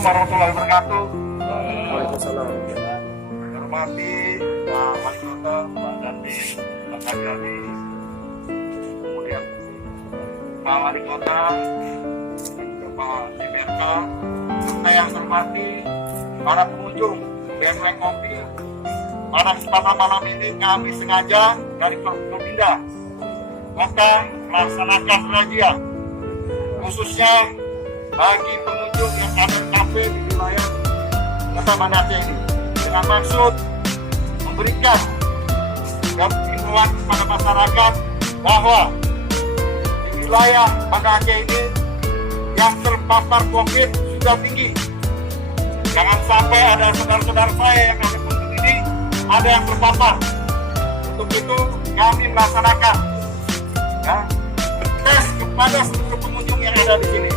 Assalamualaikum warahmatullahi wabarakatuh. Waalaikumsalam. Hormati Pak Wali Kota, Pak Dati, Pak Kajari, kemudian Pak Wali Kota, Pak DPRK, serta yang terhormati para pengunjung BMWeng Ngopi. Pada kesempatan malam ini kami sengaja dari Forkopimda Kota melaksanakan razia khususnya bagi pengunjung yang ada di kafe di wilayah Kota Banda Aceh ini, dengan maksud memberikan himbauan kepada masyarakat bahwa di wilayah Banda Aceh ini yang terpapar COVID sudah tinggi. Jangan sampai ada saudara-saudara saya yang ada kunjung ini ada yang terpapar. Untuk itu kami melaksanakan tes kepada seluruh pengunjung yang ada di sini.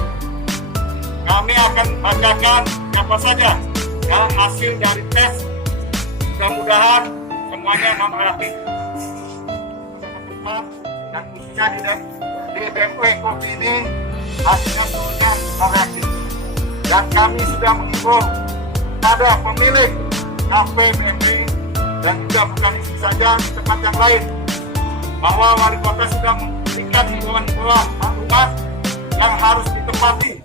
Kami akan bacakan apa saja hasil dari tes. Mudah-mudahan semuanya non-reaktif. Dan khususnya di BMWeng Ngopi ini hasilnya seluruhnya non-reaktif. Dan kami sudah mengimbau pada pemilik kafe BMWeng dan juga bukan itu saja di tempat yang lain, bahwa wali kota sudah memberikan himbauan maklumat yang harus ditepati